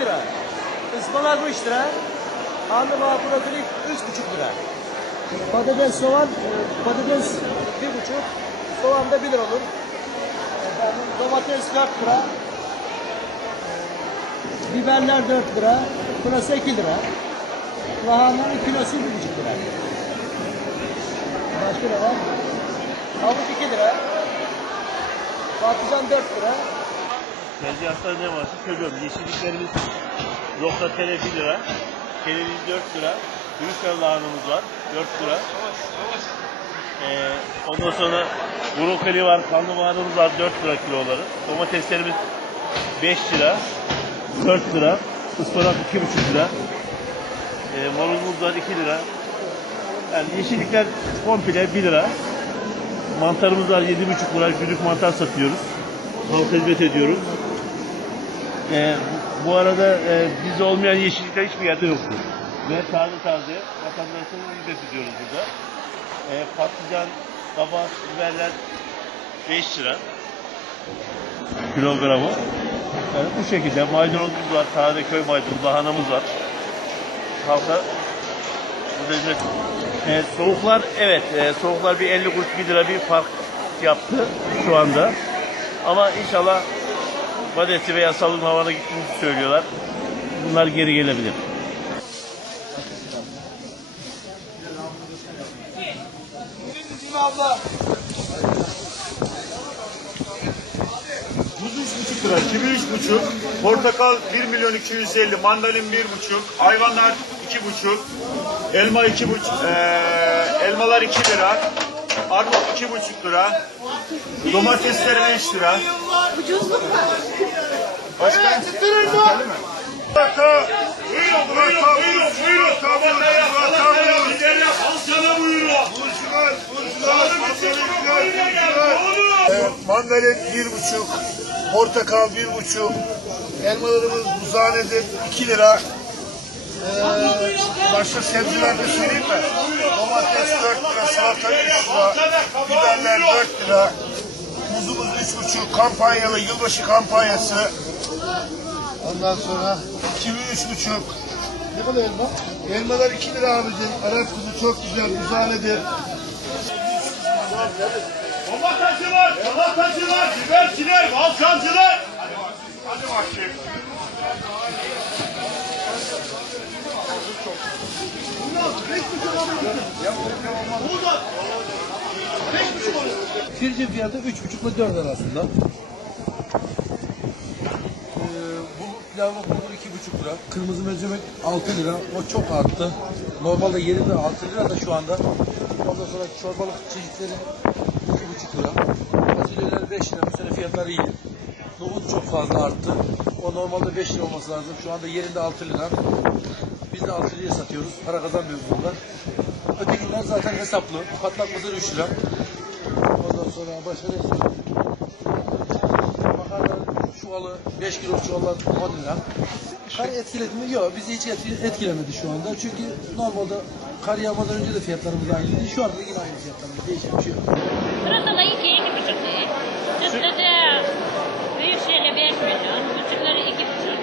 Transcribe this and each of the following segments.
2 lira. Ispanak 3 lira. Karnabahar profilik 3,5 lira. Patates soğan, e, patates 1,5. Soğan da 1 lira olur. Efendim, domates 4 lira. Biberler 4 lira. Pırasa 2 lira. Lahananın kilosu 1,5 lira. Başka ne var? Havuç 2 lira. Patlıcan 4 lira. Tezgahta ne varsa söylüyorum. Yeşilliklerimiz yoksa tere 1 lira. Kereviz 4 lira. Brüksel lahanamız var. 4 lira. Ee, ondan sonra brokoli var, karnabaharımız var 4 lira kiloları. Domateslerimiz 5 lira, 4 lira. Ispanak 2,5 lira. Ee, marulumuz var 2 lira. Yani yeşillikler komple 1 lira. Mantarımız var 7,5 lira. Günlük mantar satıyoruz. Halka hizmet ediyoruz. Ee, bu arada e, bizde olmayan yeşillikler hiçbir yerde yoktur. Ve taze taze vatandaşlara hizmet ediyoruz burada. Ee, patlıcan, kabak, biberler 5 lira kilogramı. Yani bu şekilde maydanozumuz var, taze köy maydanozu, lahanamız var. Halka burada hizmet ee, soğuklar evet, e, soğuklar bir 50 kuruş 1 lira bir fark yaptı şu anda. Ama inşallah vadesi veya salın havana gittiğini söylüyorlar. Bunlar geri gelebilir. Muz üç buçuk lira, kivi üç buçuk, portakal 1 milyon 250, mandalin bir buçuk, hayvanlar iki buçuk, elma iki buçuk, eee, elmalar iki lira, armut iki buçuk lira, domatesler beş lira. Başka? Yeterli mi? Buyurun, buyurun, buyurun, buyurun. Sana buyurun. Mandalin bir buçuk, portakal bir buçuk, elmalarımız buzhanedir iki lira. Ee, başka sebzeler de söyleyeyim mi? Domates dört lira, salata üç lira, biberler dört lira, muzumuz üç buçuk, kampanyalı yılbaşı kampanyası. Ondan sonra kivi üç buçuk. Ne kadar elma? Elmalar iki lira abicim. Arap kuzu çok güzel, buzhanedir. Domatesçiler, salatacılar, biberciler, balkancılar. Hadi bak, hadi bakayım. Firci fiyatı 3,5 ile 4 arasında. Ee, bu pilavlık bulgur 2,5 lira. Kırmızı mercimek 6 lira. O çok arttı. Normalde 7 lira 6 lira da şu anda. Ondan sonra çorbalık çeşitleri 2,5 lira. Fasulyeler 5 lira. Bu sene fiyatlar iyi. Nohut çok fazla arttı. O normalde 5 lira olması lazım. Şu anda yerinde 6 lira. Biz de 6 liraya satıyoruz. Para kazanmıyoruz bundan. Ötekiler zaten hesaplı. Patlak mısır 3 lira. Ondan sonra başka ne? Makarna çuvalı, 5 kilo çuvallar 10 lira. Kar etkiledi mi? Yok bizi hiç etki- etkilemedi şu anda. Çünkü normalde kar yağmadan önce de fiyatlarımız aynıydı. Şu anda yine aynı fiyatlarımız. Değişen bir şey yok. Pırasada iki, iki buçuk. Sütlü de büyük şeyle beş milyon, küçükleri iki buçuk.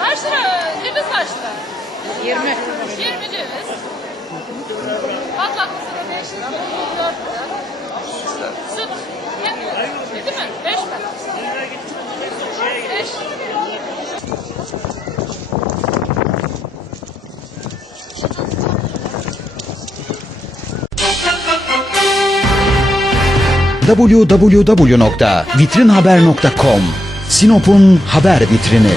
Kaç lira? Ceviz kaç lira? 20. 20 ceviz. Patlak mısırı 5 lira, bulgur 4 lira. Süt, ne? Yedi mi? 5 mi? 5. www.vitrinhaber.com Sinop'un haber vitrini.